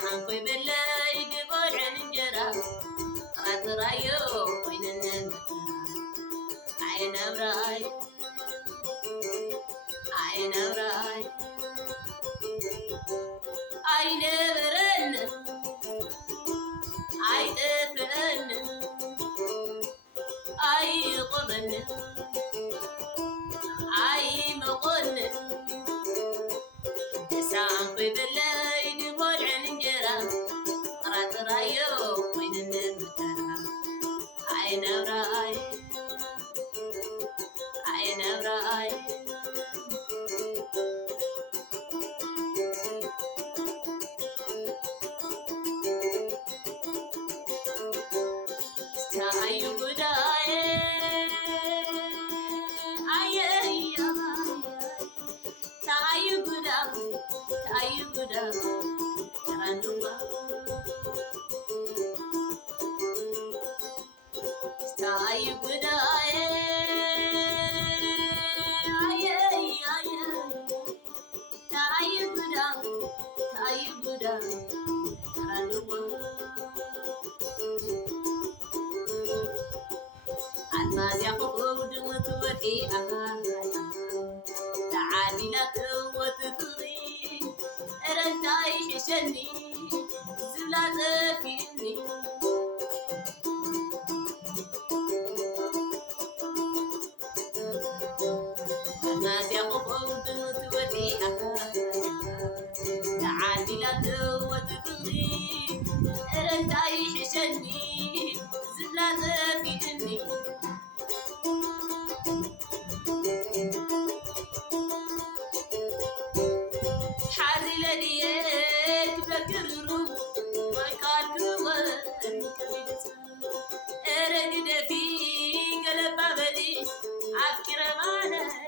ساعة كوي بالله يقبل عن انجرا رايو وينن عين أوراي عين أوراي عين برن عين فرن عين قرن عين مقن ساعة كوي بالله يقبل عن انجرا رايو وينن عين أوراي عين أوراي تايو بداي أي تايو بدا رانوا تايو بداي تايو بدا رانوا الماس يقود متوكي تعالي لك وتفغي رنتاي حشني زلات فيني الماس يقود متوكي تعالي لك وتفغي رنتاي حشني زلات فيني حازي لديك بكررو ما كان كوان كبيت ارقد في قلب بابلي عفكر معنا